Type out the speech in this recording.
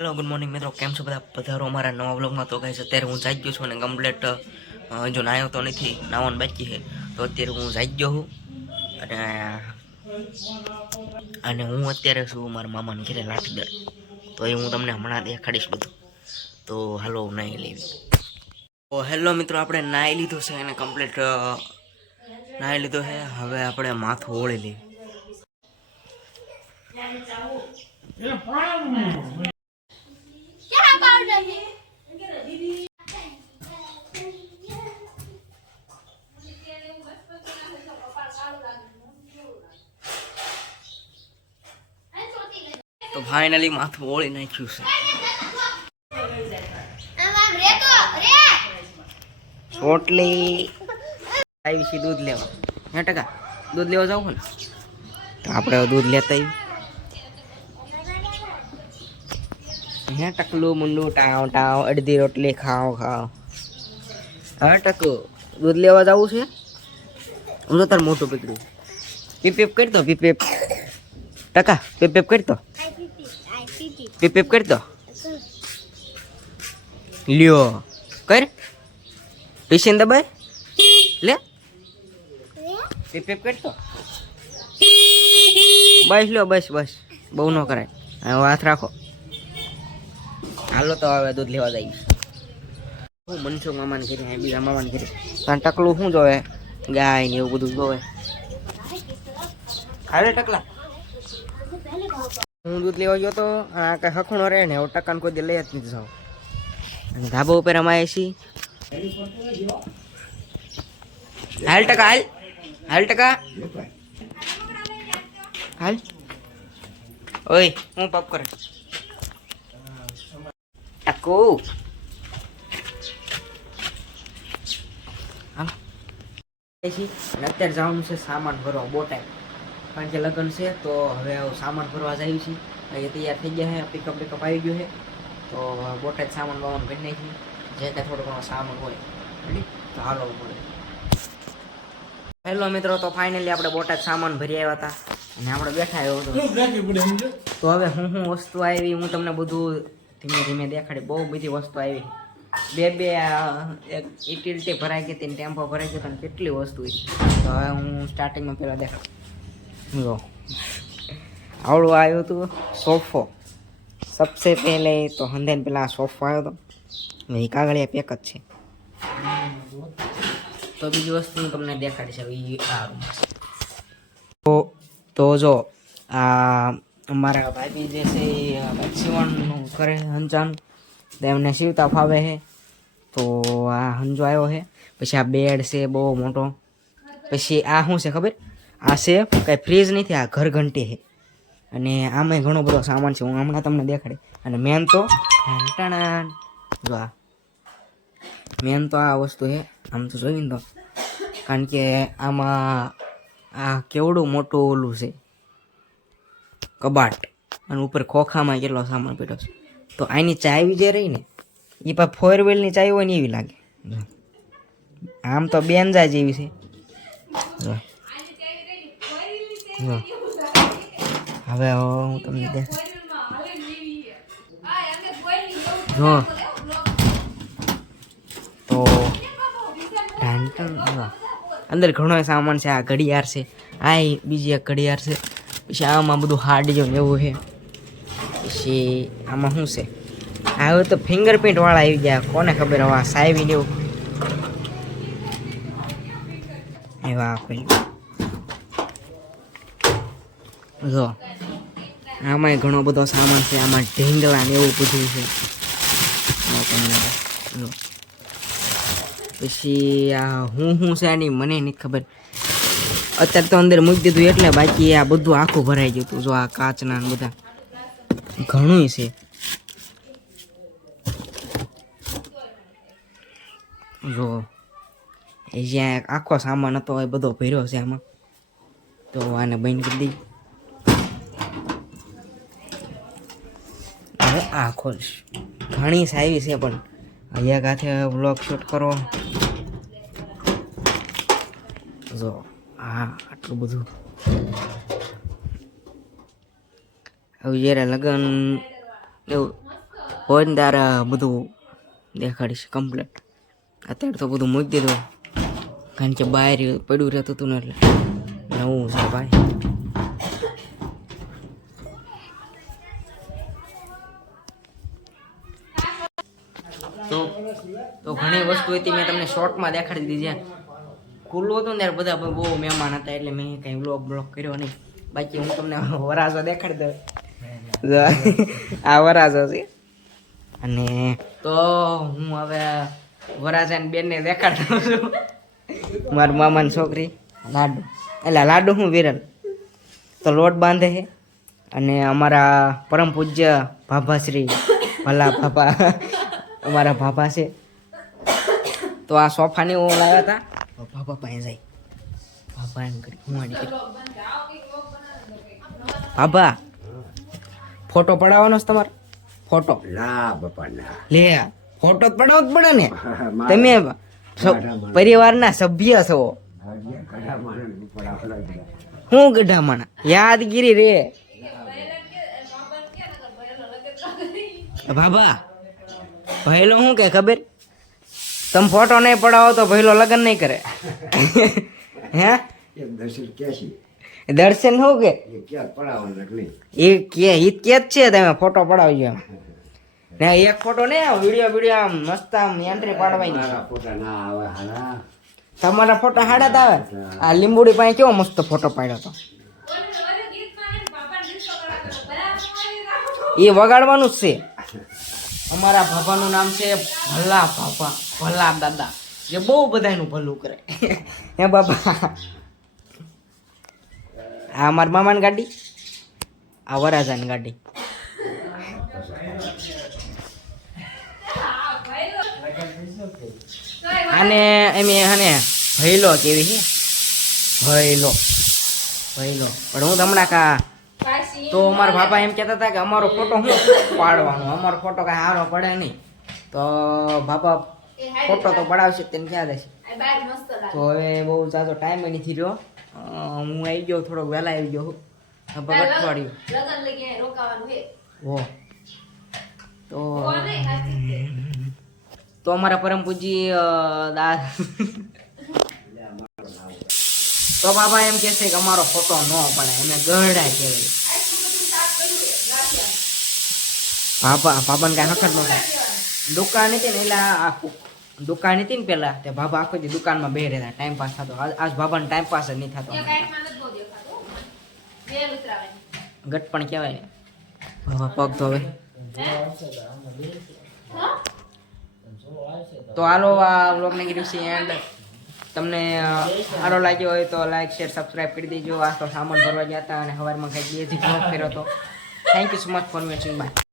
Hello good morning મિત્રો. કેમ છો બધા? પધારો અમારા નવા બ્લોગમાં તો છે અત્યારે હું જાઈ ગયો છું અને કમ્પ્લેટ જો નાયો તો નથી, નાવાનું બાકી છે. તો અત્યારે હું જાઈ ગયો છું અને અને હું અત્યારે છું મારા મામાને ઘેરે લાઠી દર તો એ હું તમને હમણાં દેખાડીશ બધું. તો હાલો નાહી લેવી. તો હેલો મિત્રો, આપણે નાહી લીધો છે અને કમ્પ્લેટ નાહી લીધો છે. હવે આપણે માથું ઓળી લેવી. તો ફાઇનલી માથું ઓળી નાખ્યું છે. ચોટલી. આવી છે દૂધ લેવા. હે ટકા દૂધ લેવા જાવ ને? તો આપણે દૂધ લેતા આવીએ. હે ટકલું મુંડું ટાવ ટાવ, અડધી રોટલી ખાઓ ખાઓ. હા ટકુ દૂધ લેવા જવું છે? હું તો તાર મોટું પીકડું પીપ પીપ કરી દો, પીપ ટકા, પીપ પીપ કરી દો. પીપ કરી દો. લ્યો. કર. ટીશન દબાય. લે. પીપ પીપ કરી દો. બસ લ્યો, બસ બસ. બહુ ન કરાય. હવે હાથ રાખો. હાલો તો હવે દૂધ લેવા જઈએ હું મનસુખ મામાને ઘરે બીજા મામાને ઘરે. ત્યાં ટકલું શું જોવે? ગાય ને એવું બધું જોવે. હાલે ટકલા? હું દૂધ લેવા ગયો તો આ કઈ હખણો રહે ને હવે ટકાને કોઈ દી લઈ જ નથી જાઉં. અને ધાબા ઉપર અમાય છીએ. હાલ ટકા હાલ. હાલ ટકા. હાલ. ઓય હું પપ કરે. અને અત્યારે જવાનું છે સામાન ભરવા બોટાઈ કારણ કે લગ્ન છે તો હવે સામાન ભરવા જાય છે અહીંયા તૈયાર થઈ ગયા છે પિકઅપ પિકઅપ આવી ગયું છે તો બોટાઈ સામાન બામાન ભરી નાખી જે કાંઈ થોડો ઘણો સામાન હોય રેડી તો હાલો પડે હેલો મિત્રો, તો ફાઇનલી આપણે બોટાદ સામાન ભરી આવ્યા હતા. અને આપણે બેઠા આવ્યો હતો. તો હવે હું હું વસ્તુ આવી? હું તમને બધું ધીમે ધીમે દેખાડી બહુ બધી વસ્તુ આવી. બે બે એક ભરાઈ ગઈ હતી ટેમ્પો ભરાઈ ગયો હતો કેટલી વસ્તુ તો હવે હું સ્ટાર્ટિંગમાં પહેલાં દેખાડ. જો. આવડું આવ્યું હતું સોફો. સબસે પહેલે તો હંધેન પહેલાં સોફો આવ્યો હતો એ કાગળિયા પેક જ છે. તો બીજી વસ્તુ હું તમને દેખાડીશ હવે આ તો તો જો આ અમારા ભાભી જે છે એ સીવણનું કરે હંચાન. એમને સીવતા ફાવે છે. તો આ હંજો આવ્યો છે. પછી આ બેડ છે બહુ મોટો. પછી આ શું છે ખબર? આ છે કાંઈ ફ્રીજ નથી, આ ઘર ઘંટી છે. અને આમાંય ઘણો બધો સામાન છે, હું હમણાં તમને દેખાડે. અને મેન તો જો આ. મેન તો આ વસ્તુ છે. આમ તો જોઈને તો. કારણ કે આમાં આ કેવડું મોટું ઓલું છે. કબાટ અને ઉપર ખોખામાં કેટલો સામાન પડ્યો છે. તો આની ચાવી જે રહી ને એ પણ ફોર વ્હીલની હોય ને એવી લાગે. આમ તો બેનજા જેવી છે. હવે હું તમને દેખ જો. તો અંદર ઘણો સામાન છે, આ ઘડિયાળ છે, આ બીજી એક ઘડિયાળ છે. પછી આમાં બધું હાર્ડ જો એવું છે. પછી આમાં શું છે? આ હવે તો ફિંગરપ્રિન્ટ વાળા આવી ગયા. કોને ખબર હવે આ સાહેબી એવું? આપેલ જો, આમાંય ઘણો બધો સામાન છે. આમાં ઢીંગલા ને એવું બધું છે. પછી આ હું હું છે આની મને નથી ખબર. અત્યારે તો અંદર મૂકી દીધું એટલે બાકી આ બધું આખું ભરાઈ ગયું હતું. જો આ કાચના બધા. ઘણું છે. જો જ્યાં આખો સામાન હતો, એ બધો ભર્યો છે આમાં. તો આને બંધ કરી દઈ હવે આ ખોલીશ. ઘણી સારી છે પણ અહીંયા કાંઠે બ્લોગ શૂટ કરો જો. આ આટલું બધું. હવે જ્યારે લગ્ન એવું હોય ને ત્યારે બધું દેખાડીશ કમ્પ્લેટ અત્યારે તો બધું મૂકી દીધું. કારણ કે બહાર પડ્યું રહેતું હતું ને એટલે. નવું છે ભાઈ. તો તો ઘણી વસ્તુ હતી મેં તમને શોર્ટમાં દેખાડી દીધી છે. ખુલ્લું હતું ને ત્યારે બધા બહુ મહેમાન હતા એટલે મેં કંઈ બ્લોક બ્લોક કર્યો નહીં. બાકી હું તમને વરાજો દેખાડી દઉં. આ વરાજો છે. અને તો હું હવે વરાજાની બેનને દેખાડતો છું. મારા મામાની છોકરી, લાડુ. એટલે લાડુ હું વિરલ? તો લોટ બાંધે છે. અને અમારા પરમ પૂજ્ય ભાભાશ્રી, ભલા ભાભા, અમારા ભાભા છે. તો આ સોફાની હું લાવ્યા હતા. ભાભા પાસે જાય. પાપા એમ કરી હું આની પાપા ફોટો પડાવવાનો છે તમારે? ફોટો. ના બાપા ના. લે ફોટો જ પડાવો જ પડે ને. તમે પરિવારના સભ્ય છો. હું ગઢા માણા? યાદગીરી રે. બાબા ભૈલો શું કે ખબર? તમે ફોટો નહીં પડાવો તો ભૈલો લગ્ન નહીં કરે. હે? દર્શન ક્યાંથી દર્શન શું કે? એ કે એ કે હિત કે જ છે તમે ફોટો પડાવજો એમ. ને એક ફોટો ને વીડિયો વીડિયો આમ મસ્ત આમ એન્ટ્રી પાડવાની. આવે તમારા ફોટા હાડા જ આવે? આ લીંબુડી પાસે કેવો મસ્ત ફોટો પાડ્યો હતો. એ વગાડવાનું જ છે. અમારા ભાભાનું નામ છે ભલા ભાભા, ભલા દાદા. જે બહુ બધાનું ભલું કરે. હે બાબા. આ મારા મામાની ગાડી? આ વરાજાની ગાડી. અને એમ હને ભૈલો કેવી છે? ભૈલો ભૈલો પણ હું હમણાં કા તો અમારા બાપા એમ કહેતા હતા કે અમારો ફોટો હું પાડવાનો? અમારો ફોટો કાંઈ સારો પડે નહીં. તો બાપા ફોટો તો પડાવશે તેને ક્યાં દેશે તો હવે બહુ જાજો ટાઈમ નથી રહ્યો. હું આવી ગયો થોડોક વહેલા આવી ગયો લગભગ અઠવાડિયું. તો તો અમારા પરમ પૂજી દા તો બાબા એમ કહેશે કે અમારો ફોટો ન પડે એને ગરડા કહેવાય. બાબા બાબાને કાંઈ હખત ન થાય. દુકાન હતી ને એટલે આ દુકાન હતી ને પેલા તે બાબા આખો દી દુકાનમાં બે રહેતા ટાઈમ પાસ થતો. આજ આજ બાબાને ટાઈમ પાસ જ નહીં થતો. ગટ પણ કહેવાય ને. બાબા પગ તો હવે તો હાલો આ બ્લોગને કીધું છે એન્ડ તમને સારો લાગ્યો હોય તો લાઈક શેર સબસ્ક્રાઈબ કરી દેજો. આ તો સામાન ભરવા ગયા હતા અને સવારમાં કંઈક બે બ્લોગ ફેરો હતો. Thank you so much for watching bye